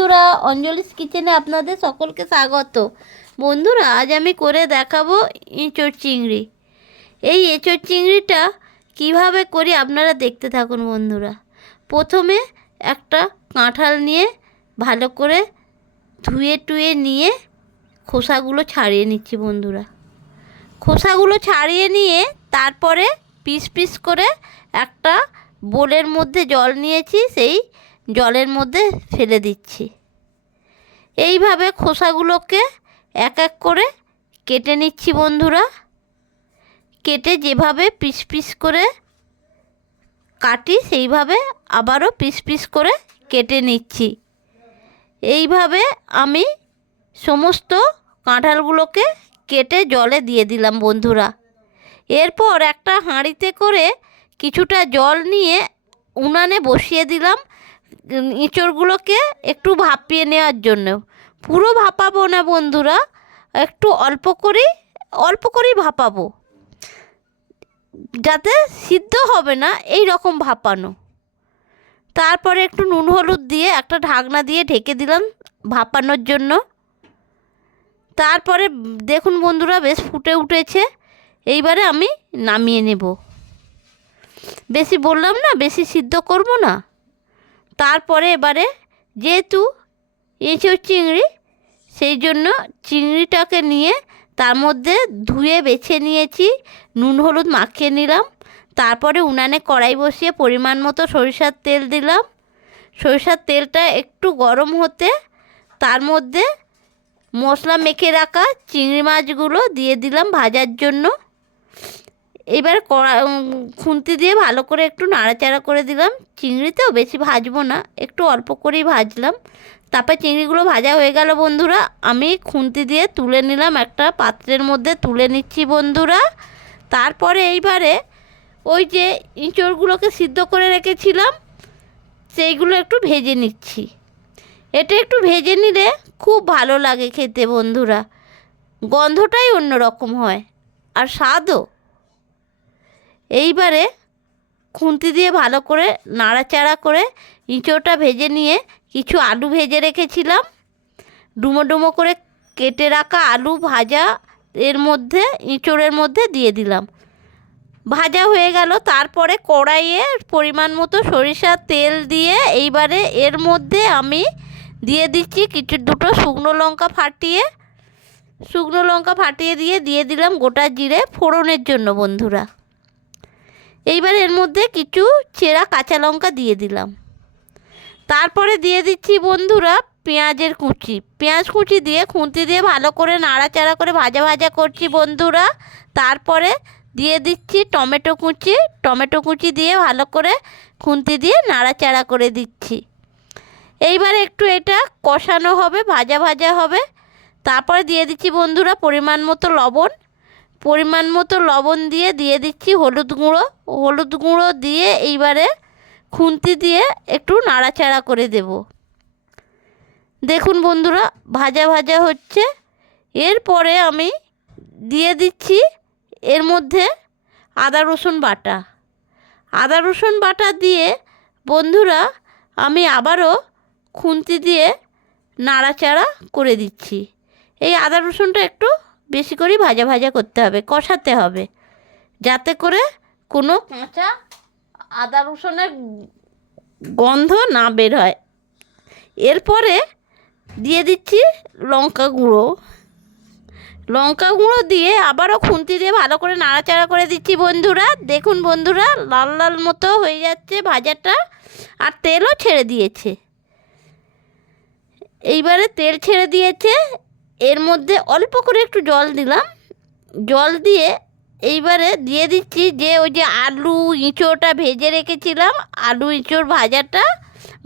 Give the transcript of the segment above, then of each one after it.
বন্ধুরা, অঞ্জলিস কিচেনে আপনাদের সকলকে স্বাগত। বন্ধুরা, আজ আমি করে দেখাবো এঁচোড় চিংড়ি। এই এঁচোড় চিংড়িটা কিভাবে করি আপনারা দেখতে থাকুন বন্ধুরা। প্রথমে একটা কাঁঠাল নিয়ে ভালো করে ধুয়ে নিয়ে খোসাগুলো ছাড়িয়ে নিচ্ছি বন্ধুরা। খোসাগুলো ছাড়িয়ে নিয়ে তারপরে পিস পিস করে একটা বোলের মধ্যে জল নিয়েছি, সেই জলের মধ্যে ফেলে দিচ্ছি। এইভাবে খোসাগুলোকে এক এক করে কেটে নিচ্ছি বন্ধুরা। কেটে যেভাবে পিস পিস করে কাটি সেইভাবে আবারও পিস পিস করে কেটে নিচ্ছি। এইভাবে আমি সমস্ত কাঁঠালগুলোকে কেটে জলে দিয়ে দিলাম বন্ধুরা। এরপর একটা হাঁড়িতে করে কিছুটা জল নিয়ে উনানে বসিয়ে দিলাম এঁচোড়গুলোকে একটু ভাপিয়ে নেওয়ার জন্য। পুরো ভাপাবো না বন্ধুরা, একটু অল্প করেই ভাপাবো, যাতে সিদ্ধ হবে না এই রকম ভাপানো। তারপরে একটু নুন হলুদ দিয়ে একটা ঢাকনা দিয়ে ঢেকে দিলাম ভাপানোর জন্য। তারপরে দেখুন বন্ধুরা, বেশ ফুটে উঠেছে। এইবারে আমি নামিয়ে নেব। বেশি বললাম না, বেশি সিদ্ধ করব না। তারপরে এবারে যেহেতু এঁচোড় চিংড়ি, সেই জন্য চিংড়িটাকে নিয়ে তার মধ্যে ধুয়ে বেছে নিয়েছি, নুন হলুদ মাখিয়ে নিলাম। তারপরে উনানে কড়াই বসিয়ে পরিমাণ মতো সরিষার তেল দিলাম। সরিষার তেলটা একটু গরম হতে তার মধ্যে মশলা মেখে রাখা চিংড়ি মাছগুলো দিয়ে দিলাম ভাজার জন্য। এবার খুন্তি দিয়ে ভালো করে একটু নাড়াচাড়া করে দিলাম। চিংড়িতেও বেশি ভাজবো না, একটু অল্প করেই ভাজলাম। তারপর চিংড়িগুলো ভাজা হয়ে গেল বন্ধুরা, আমি খুন্তি দিয়ে তুলে নিলাম, একটা পাত্রের মধ্যে তুলে নিচ্ছি বন্ধুরা। তারপরে এইবারে ওই যে এঁচোড়গুলোকে সিদ্ধ করে রেখেছিলাম সেইগুলো একটু ভেজে নিচ্ছি। এটা একটু ভেজে নিলে খুব ভালো লাগে খেতে বন্ধুরা, গন্ধটাই অন্যরকম হয় আর স্বাদও। এইবারে খুন্তি দিয়ে ভালো করে নাড়াচাড়া করে এঁচোড়টা ভেজে নিয়ে কিছু আলু ভেজে রেখেছিলাম, ডুমো ডুমো করে কেটে রাখা আলু ভাজা এর মধ্যে এঁচোড়ের মধ্যে দিয়ে দিলাম। ভাজা হয়ে গেল। তারপরে কড়াইয়ে পরিমাণ মতো সরিষার তেল দিয়ে এইবারে এর মধ্যে আমি দিয়ে দিচ্ছি দুটো শুকনো লঙ্কা ফাটিয়ে দিয়ে দিলাম গোটা জিরে ফোড়নের জন্য বন্ধুরা। এইবার এর মধ্যে কিছু চেরা কাঁচা লঙ্কা দিয়ে দিলাম। তারপরে দিয়ে দিচ্ছি বন্ধুরা পেঁয়াজ কুচি দিয়ে খুন্তি দিয়ে ভালো করে নাড়াচাড়া করে ভাজা করছি বন্ধুরা। তারপরে দিয়ে দিচ্ছি টমেটো কুচি দিয়ে ভালো করে খুন্তি দিয়ে নাড়াচাড়া করে দিচ্ছি। এইবার একটু এটা কষানো হবে, ভাজা হবে। তারপরে দিয়ে দিচ্ছি বন্ধুরা পরিমাণ মতো লবণ দিয়ে দিচ্ছি হলুদ গুঁড়ো দিয়ে এইবারে খুন্তি দিয়ে একটু নাড়াচাড়া করে দেব। দেখুন বন্ধুরা, ভাজা হচ্ছে। এরপরে আমি দিয়ে দিচ্ছি এর মধ্যে আদা রসুন বাটা দিয়ে বন্ধুরা আমি আবারও খুন্তি দিয়ে নাড়াচাড়া করে দিচ্ছি। এই আদা রসুনটা একটু বেশি করে ভাজা করতে হবে, কষাতে হবে, যাতে করে কোনো কাঁচা আদা রসুনের গন্ধ না বের হয়। এরপরে দিয়ে দিচ্ছি লঙ্কা গুঁড়ো দিয়ে আবারও খুন্তি দিয়ে ভালো করে নাড়াচাড়া করে দিচ্ছি বন্ধুরা। দেখুন বন্ধুরা, লাল মতো হয়ে যাচ্ছে ভাজাটা, আর তেলও ছেড়ে দিয়েছে। এইবারে তেল ছেড়ে দিয়েছে, এর মধ্যে অল্প করে একটু জল দিলাম। জল দিয়ে এইবারে দিয়ে দিচ্ছি যে ওই যে আলু এঁচোড়টা ভেজে রেখেছিলাম, আলু এঁচোড় ভাজাটা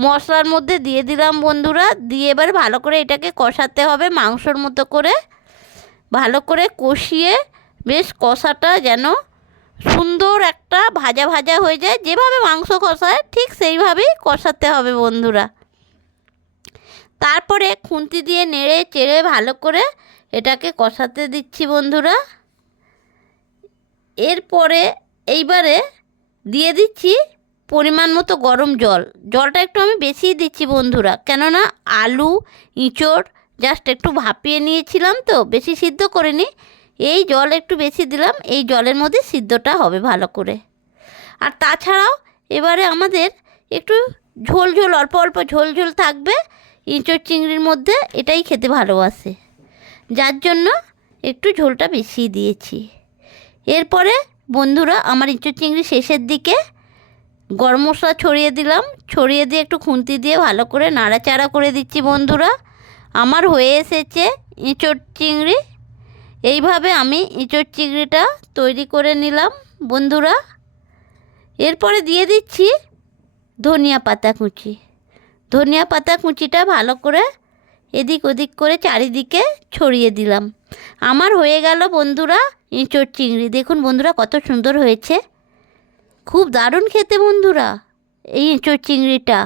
মশলার মধ্যে দিয়ে দিলাম বন্ধুরা। দিয়ে এবার ভালো করে এটাকে কষাতে হবে, মাংসর মতো করে ভালো করে কষিয়ে বেশ কষাটা যেন সুন্দর একটা ভাজা হয়ে যায়। যেভাবে মাংস কষায় ঠিক সেইভাবেই কষাতে হবে বন্ধুরা। তারপরে খুন্তি দিয়ে নেড়ে চেড়ে ভালো করে এটাকে কষাতে দিচ্ছি বন্ধুরা। এরপরে এইবারে দিয়ে দিচ্ছি পরিমাণ মতো গরম জল, জলটা একটু আমি বেশিই দিচ্ছি বন্ধুরা, কেননা আলু ইঁচড় জাস্ট একটু ভাপিয়ে নিয়েছিলাম তো, বেশি সিদ্ধ করিনি। এই জল একটু বেশি দিলাম, এই জলের মধ্যে সিদ্ধটা হবে ভালো করে। আর তাছাড়াও এবারে আমাদের একটু ঝোল ঝোল, অল্প অল্প ঝোল ঝোল থাকবে ইঁচড় চিংড়ির মধ্যে, এটাই খেতে ভালোবাসে, যার জন্য একটু ঝোলটা বেশি দিয়েছি। এরপরে বন্ধুরা আমার ইঁচড় চিংড়ি শেষের দিকে গরম মশলা ছড়িয়ে দিলাম, ছড়িয়ে দিয়ে একটু খুন্তি দিয়ে ভালো করে নাড়াচাড়া করে দিচ্ছি বন্ধুরা। আমার হয়ে এসেছে ইঁচড় চিংড়ি। এইভাবে আমি ইঁচড় চিংড়িটা তৈরি করে নিলাম বন্ধুরা। এরপরে দিয়ে দিচ্ছি ধনিয়া পাতা কুচি। ধনিয়া পাতা কুচিটা ভালো করে এদিক ওদিক করে চারিদিকে ছড়িয়ে দিলাম। আমার হয়ে গেল বন্ধুরা ইঁচড় চিংড়ি। দেখুন বন্ধুরা কত সুন্দর হয়েছে, খুব দারুণ খেতে বন্ধুরা এই ইঁচড় চিংড়িটা।